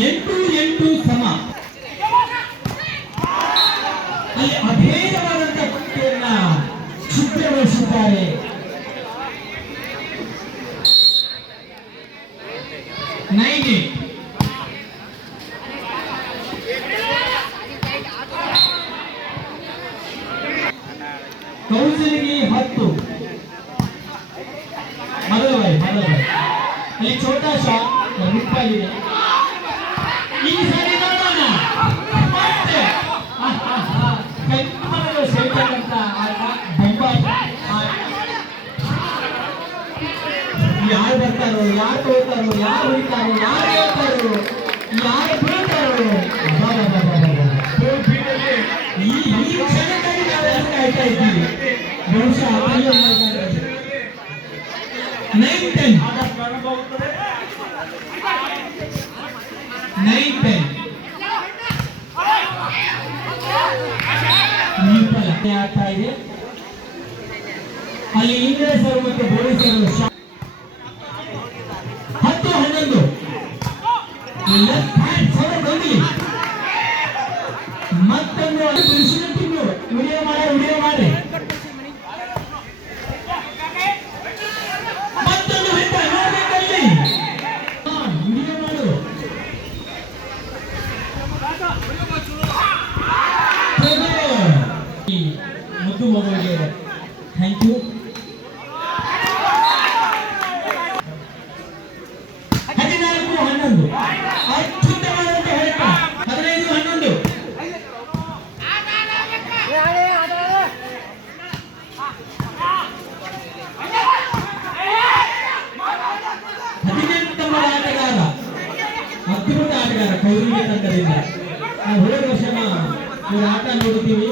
8-8 ಸಮ. ಅಲ್ಲಿ ಅಭೇದವಾದಂತಹ ಕುಂಟೆಯನ್ನ ಶುದ್ಧಗೊಳಿಸಿದ್ದಾರೆ. ಕೌನ್ಸಿಲಿಗೆ 10 ಮೊದಲ ಬಾಯಿ ಅಲ್ಲಿ ಛೋಟಾ ಶಾಟ್ ರೂಪಾಯಿದೆ. ಈ ಸರಿ ನೋಡೋಣ ಮತ್ತೆ ಕೈಮರಗಳು ಸೇರ್ತಕ್ಕಂಥ ಯಾರು ಬರ್ತಾರೋ, ಯಾರು ತೋತಾರೋ, ಯಾರು ಹೊಡಿತಾರೋ, ಯಾರು ಹೇಳ್ತಾರೋ, ಯಾರು ಬೀಳ್ತಾರೋ, ಈ ಕ್ಷಣಕ್ಕಾಗಿ ನಾವೆಲ್ಲ ಕಾಯ್ತಾ ಇದ್ದೀವಿ. ಬಹುಶಃ 9-10 ಆಗ್ತಾ ಇದೆ. ಅಲ್ಲಿ ಇಂಗ್ಲೆಂಡ್ ಮತ್ತು ಬೋಲಿಸರು 10-11 ಮತ್ತೊಂದು ವಿಡಿಯೋ ಮಾಡಿ ಮತ್ತೊಂದು ಹಿಟ್ಟ ನೋಡ್ಬೇಕಲ್ಲಿ ವಿಡಿಯೋ ಮಾಡು. ಮುದ್ದು ಮಗುವಿಗೆ ಥ್ಯಾಂಕ್ ಯು. 14-11 ಅತ್ಯುತ್ತಮವಾದಂತ ಹೊಡೆತ. 15-11 18 ಆಟಗಾರ, ಅದ್ಭುತ ಆಟಗಾರ ಕೌರಿಯ ತಂಡದಿಂದ. ನಾವು ಹೋದ ವರ್ಷ ಇವ್ರ ಆಟ ನೋಡುತ್ತೀವಿ.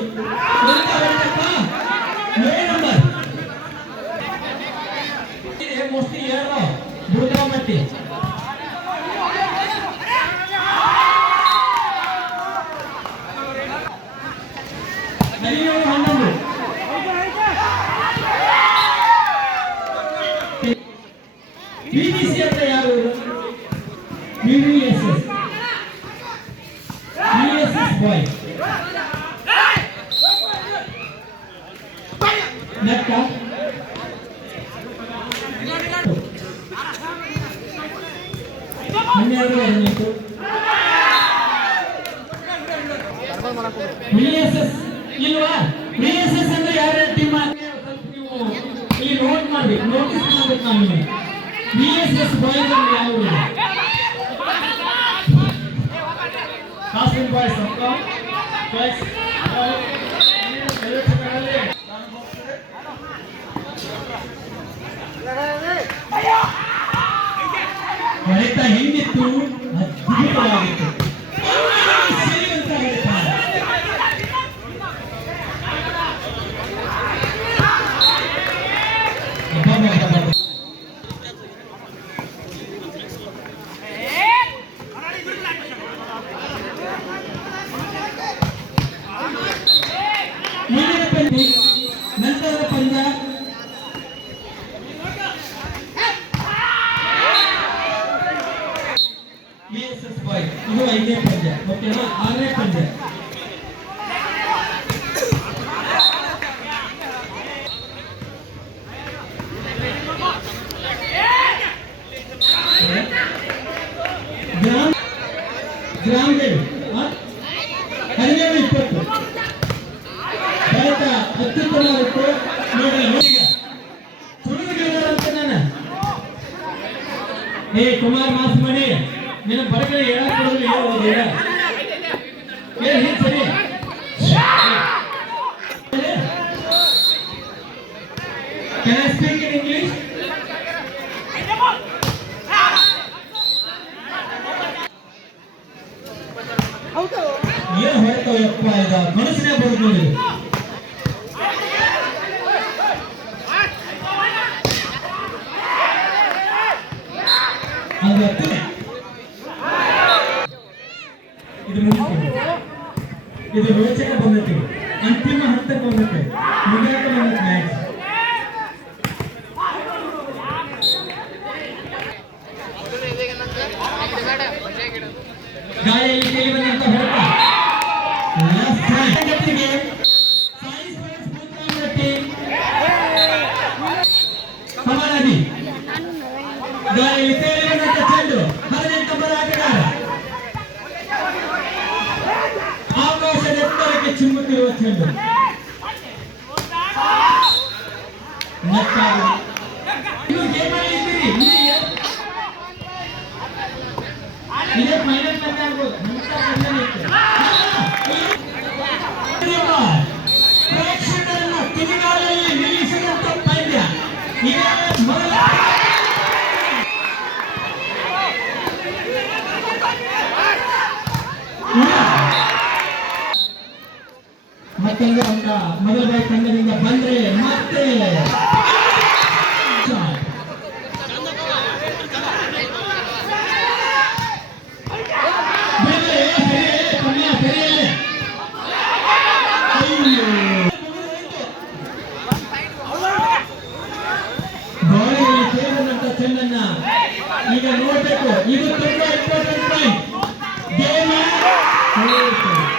ಮೋಸ್ಟ್ಲಿ ಯಾರು ದುರ್ಗಾ ಮಟ್ಟಿ 17-11 VBC ಅಂತ ಯಾರು? VSS ಬಾಯ್ ನಕ್ಕ 12-18 VSS ಇಲ್ವಾ? VSS ಅಂದ್ರೆ ಯಾರ ಟೀಮ್ ನೀವು ಇಲ್ಲಿ ನೋಟ್ ಮಾಡ್ಬೇಕು, ನೋಟಿಸ್ ಮಾಡ್ಬೇಕು. ನಾನು VSS ಬಾಯ್ಸ್ ಅಂದ್ರೆ ಯಾರು? ಕಾಸ್ಟಿಂಗ್ ಬಾಯ್ಸ್ ಅಂತ ಬಾಯ್ಸ್ ಹೊಡೆತ ಹೆಂಗಿತ್ತು? ಅದ್ಭುತವಾಗಿತ್ತು. ನಂತರ ಪಂದ್ಯ VSS ಬಾಯ್. ಇದು 5ನೇ ಪಂದ್ಯ. ಓಕೆನಾ? 6ನೇ ಪಂದ್ಯ. ಗ್ರಾಮದಲ್ಲಿ 17-20 ಭಾರತ ಅತ್ಯುತ್ತಮ ಕುಮಾರ್ ಮಾಸ್ ಮಣಿ ನಿನ್ನ ಬರಗಡೆ ಹೇಳಕ್ ಕೊಡೋದು ಹೇಳೋದಿಲ್ಲ. ಸರಿ Can I speak in English? ಏನು ಹೇಳ್ತಾವ ಯಪ್ಪ, ಇದ ಮನಸ್ಸಿನ ಬರೋದು ನೋಡಿ. ಇದು ರೋಚಕ ಬಂದೈತಿ. ಅಂತಿಮ ಹಂತಕ್ಕೆ ಬಂದೈತಿ. ಮುಗಿಯಾಕ ಬಂದೈತಿ ಮ್ಯಾಚ್. ಗಾಳಿಯಲ್ಲಿ ಕೇಳಿ ಬಂದಂತ ಹೊರಟ ಲೆಫ್ಟ್ ಹ್ಯಾಂಡ್ ಜೊತೆಗೆ ಸಾಯಿ ಸ್ಪೋರ್ಟ್ಸ್ ಭೂತರಾಮರಟ್ಟಿ ಸಮಾನಾಗಿ ಗಾಳಿಯಲ್ಲಿ ಕೇಳಿ ಬಂದಂತ ಚೆಂಡು 18 ನಂಬರ್ ಆಟಗಾರ ಆಕಾಶದ ಎತ್ತರಕ್ಕೆ ಚಿಮ್ಮುತ್ತಿರುವ ಚೆಂಡು ಇನ್ನು ಗೇಮಲ್ಲಿ ಇದ್ದೀರಿ ಇದೇ ಫೈನಲ್ ಮ್ಯಾಚ್ ಆಗ್ಬೋದು ಪ್ರೇಕ್ಷಕರನ್ನ ತುದಿಗಾಲಲ್ಲಿ ನಿಲ್ಲಿಸಿದಂತ ಪಂದ್ಯ ಇದೇ ಮೊದಲ ಮತ್ತೊಂದು ಅಂಕ ಮೊದಲ ಬಾರಿ ತಂಡದಿಂದ ಬಂದ್ರೆ ಮತ್ತೆ ಗಾಳಿಯಲ್ಲಿ ಕೇಳಿದಂತ ಚೆಂಡನ್ನ ಈಗ ನೋಡ್ಬೇಕು ಇದು ತುಂಬಾ ಇಂಪಾರ್ಟೆಂಟ್